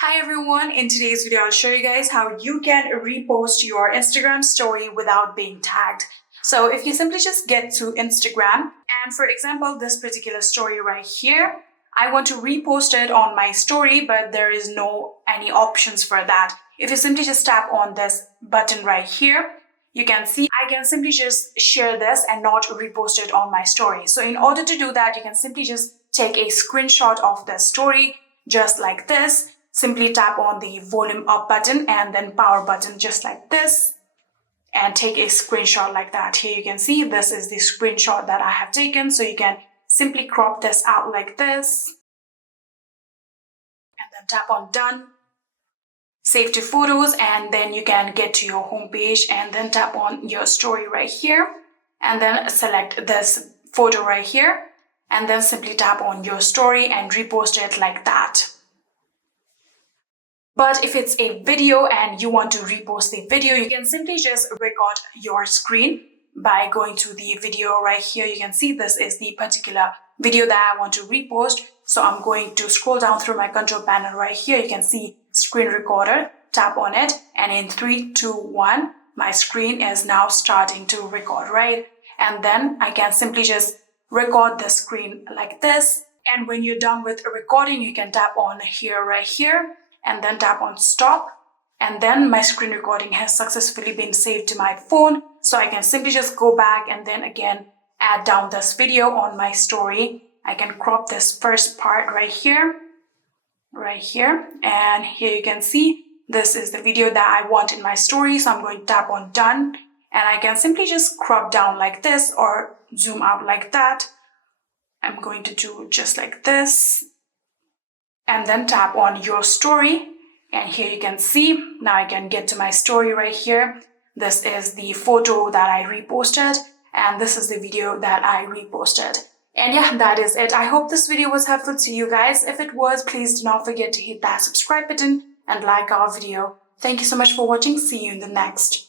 Hi everyone, in today's video I'll show you guys how you can repost your Instagram story without being tagged. So if you simply just get to Instagram and for example this particular story right here, I want to repost it on my story but there is no any options for that. If you simply just tap on this button right here, you can see I can simply just share this and not repost it on my story. So in order to do that, you can simply just take a screenshot of the story just like this. Simply tap on the volume up button and then power button just like this and take a screenshot like that. Here you can see this is the screenshot that I have taken. So you can simply crop this out like this and then tap on done. Save to photos and then you can get to your home page and then tap on your story right here and then select this photo right here and then simply tap on your story and repost it like that. But if it's a video and you want to repost the video, you can simply just record your screen by going to the video right here. You can see this is the particular video that I want to repost. So I'm going to scroll down through my control panel right here. You can see screen recorder, tap on it, and in 3, 2, 1, my screen is now starting to record, right? And then I can simply just record the screen like this. And when you're done with recording, you can tap on here right here and then tap on stop. And then my screen recording has successfully been saved to my phone. So I can simply just go back and then again add down this video on my story. I can crop this first part right here. And here you can see this is the video that I want in my story. So I'm going to tap on done and I can simply just crop down like this or zoom out like that. I'm going to do just like this and then tap on your story. And here you can see, now I can get to my story right here. This is the photo that I reposted and this is the video that I reposted. And yeah, that is it. I hope this video was helpful to you guys. If it was, please do not forget to hit that subscribe button and like our video. Thank you so much for watching. See you in the next.